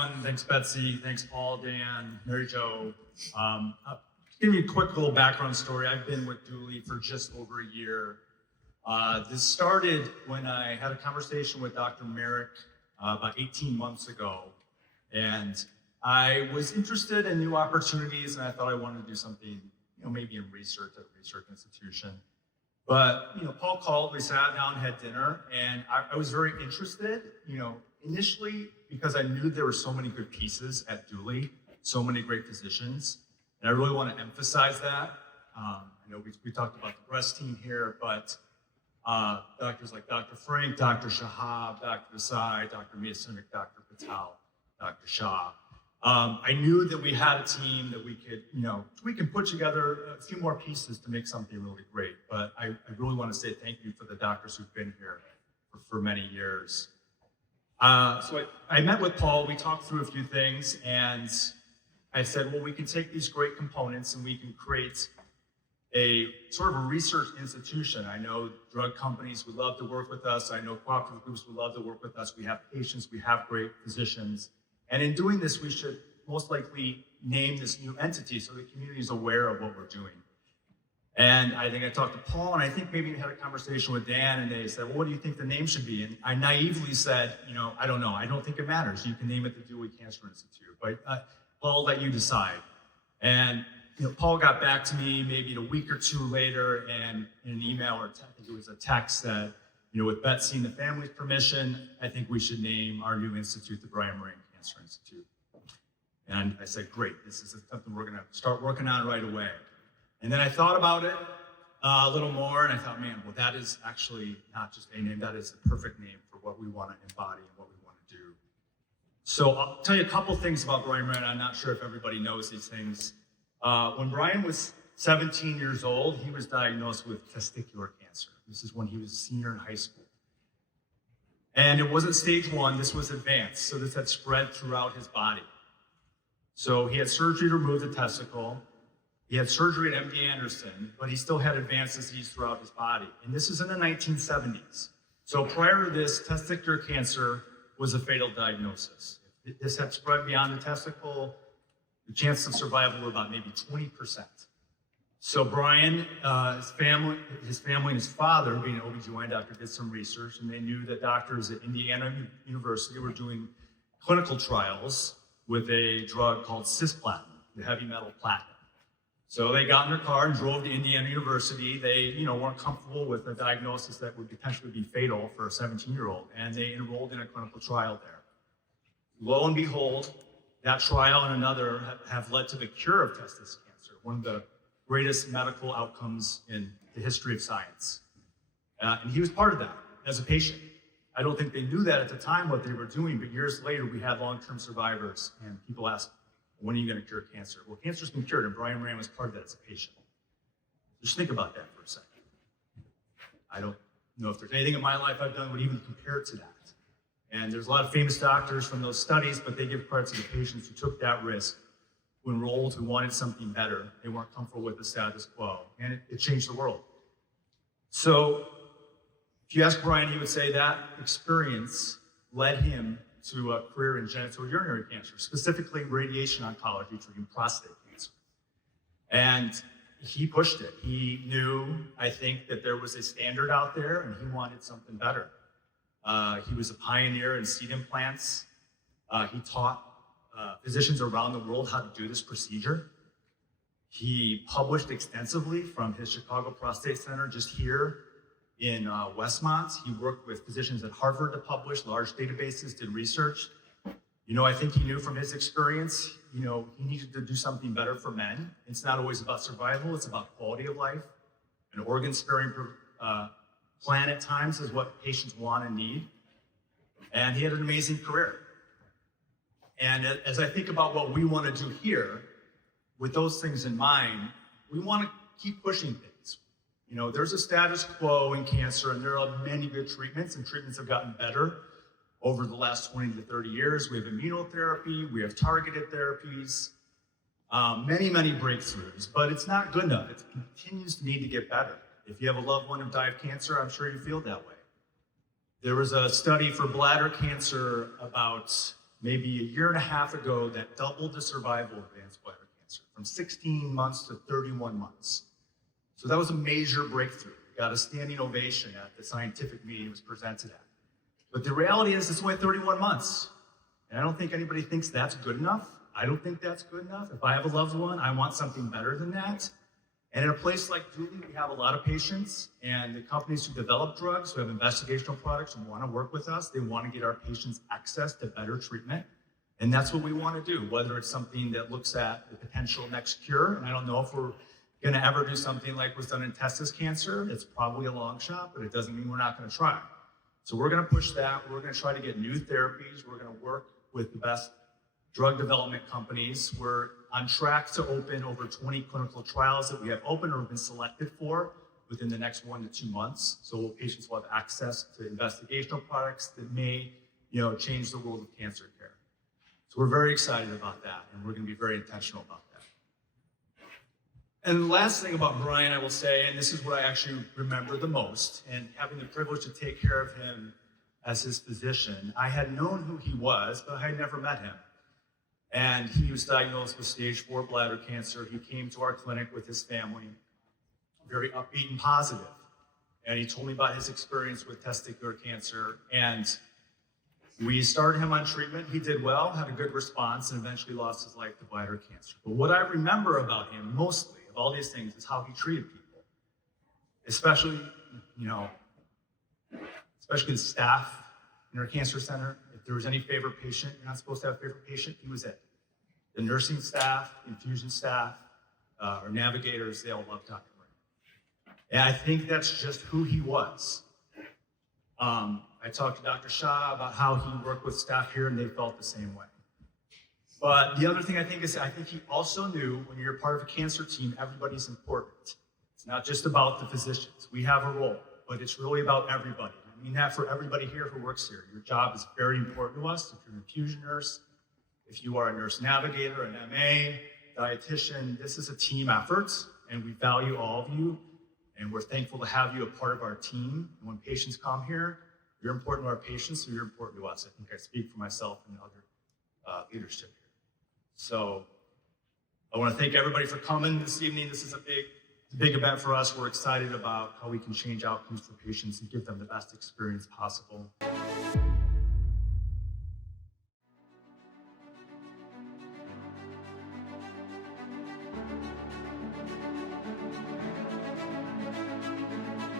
everyone. Thanks, Betsy. Thanks, Paul, Dan, Mary Jo. Give you a quick little background story. I've been with Duly for just over a year. This started when I had a conversation with Dr. Myre about 18 months ago. And I was interested in new opportunities, and I thought I wanted to do something, maybe in research at a research institution. But, Paul called, we sat down, had dinner, and I was very interested, initially because I knew there were so many good pieces at Duly, so many great physicians, and I really want to emphasize that. I know we talked about the breast team here, but doctors like Dr. Frank, Dr. Shahab, Dr. Desai, Dr. Miyasimic, Dr. Patel, Dr. Shah. I knew that we had a team that we could put together a few more pieces to make something really great. But I really want to say thank you for the doctors who've been here for many years. So I met with Paul, we talked through a few things, and I said, well, we can take these great components and we can create a sort of a research institution. I know drug companies would love to work with us. I know cooperative groups would love to work with us. We have patients, we have great physicians. And in doing this, we should most likely name this new entity so the community is aware of what we're doing. And I think I talked to Paul, and I think maybe we had a conversation with Dan, and they said, well, what do you think the name should be? And I naively said, I don't know. I don't think it matters. You can name it the Duly Cancer Institute, but Paul, let you decide. And Paul got back to me maybe a week or two later, and in an email, or I think it was a text, said, with Betsy and the family's permission, I think we should name our new institute the Moran Cancer Institute. And I said, great, this is something we're gonna start working on right away. And then I thought about it a little more, and I thought, man, well, that is actually not just a name, that is the perfect name for what we want to embody and what we want to do. So I'll tell you a couple things about Brian Moran. I'm not sure if everybody knows these things. When Brian was 17 years old, he was diagnosed with testicular cancer. This is when he was a senior in high school. And it wasn't stage 1, this was advanced. So this had spread throughout his body. So he had surgery to remove the testicle. He had surgery at MD Anderson, but he still had advanced disease throughout his body. And this is in the 1970s. So prior to this, testicular cancer was a fatal diagnosis. If this had spread beyond the testicle, the chances of survival were about maybe 20%. So Brian, his family and his father, being an OB/GYN doctor, did some research, and they knew that doctors at Indiana University were doing clinical trials with a drug called cisplatin, the heavy metal platinum. So they got in their car and drove to Indiana University. They, weren't comfortable with a diagnosis that would potentially be fatal for a 17-year-old, and they enrolled in a clinical trial there. Lo and behold, that trial and another have led to the cure of testis cancer, one of the greatest medical outcomes in the history of science. And he was part of that as a patient. I don't think they knew that at the time what they were doing, but years later we had long-term survivors, and people asked, when are you going to cure cancer? Well, cancer's been cured, and Brian Moran was part of that as a patient. Just think about that for a second. I don't know if there's anything in my life I've done that would even compare to that. And there's a lot of famous doctors from those studies, but they give credit to the patients who took that risk, who enrolled, who wanted something better. They weren't comfortable with the status quo, and it changed the world. So if you ask Brian, he would say that experience led him to a career in genitourinary cancer, specifically radiation oncology treating prostate cancer. And he pushed it. He knew, I think, that there was a standard out there, and he wanted something better. He was a pioneer in seed implants. He taught physicians around the world how to do this procedure. He published extensively from his Chicago Prostate Center just here in Westmont. He worked with physicians at Harvard to publish large databases, did research. I think he knew from his experience, he needed to do something better for men. It's not always about survival, it's about quality of life. An organ-sparing plan at times is what patients want and need. And he had an amazing career. And as I think about what we want to do here, with those things in mind, we want to keep pushing things. There's a status quo in cancer, and there are many good treatments, and treatments have gotten better over the last 20 to 30 years. We have immunotherapy, we have targeted therapies, many, many breakthroughs, but it's not good enough. It continues to need to get better. If you have a loved one who died of cancer, I'm sure you feel that way. There was a study for bladder cancer about maybe a year and a half ago, that doubled the survival of advanced bladder cancer from 16 months to 31 months. So that was a major breakthrough. Got a standing ovation at the scientific meeting it was presented at. But the reality is it's only 31 months. And I don't think anybody thinks that's good enough. I don't think that's good enough. If I have a loved one, I want something better than that. And in a place like Duly, we have a lot of patients, and the companies who develop drugs, who have investigational products, who want to work with us, they want to get our patients access to better treatment. And that's what we want to do, whether it's something that looks at the potential next cure. And I don't know if we're going to ever do something like was done in testis cancer. It's probably a long shot, but it doesn't mean we're not going to try. So we're going to push that. We're going to try to get new therapies. We're going to work with the best drug development companies. We're on track to open over 20 clinical trials that we have open or been selected for within the next 1 to 2 months. So patients will have access to investigational products that may, change the world of cancer care. So we're very excited about that, and we're going to be very intentional about that. And the last thing about Brian, I will say, and this is what I actually remember the most, and having the privilege to take care of him as his physician, I had known who he was, but I had never met him. And he was diagnosed with stage 4 bladder cancer. He came to our clinic with his family, very upbeat and positive. And he told me about his experience with testicular cancer. And we started him on treatment. He did well, had a good response, and eventually lost his life to bladder cancer. But what I remember about him mostly, of all these things, is how he treated people. Especially the staff in our cancer center. If there was any favorite patient, you're not supposed to have a favorite patient, he was it. The nursing staff, infusion staff, our navigators, they all loved Dr. Moran. And I think that's just who he was. I talked to Dr. Shah about how he worked with staff here, and they felt the same way. But the other thing I think he also knew when you're part of a cancer team, everybody's important. It's not just about the physicians. We have a role, but it's really about everybody. I mean that for everybody here who works here. Your job is very important to us. If you're an infusion nurse, if you are a nurse navigator, an MA, dietitian, this is a team effort, and we value all of you, and we're thankful to have you a part of our team. And when patients come here, you're important to our patients, so you're important to us. I think I speak for myself and other leadership here. So I want to thank everybody for coming this evening. This is a big event for us. We're excited about how we can change outcomes for patients and give them the best experience possible.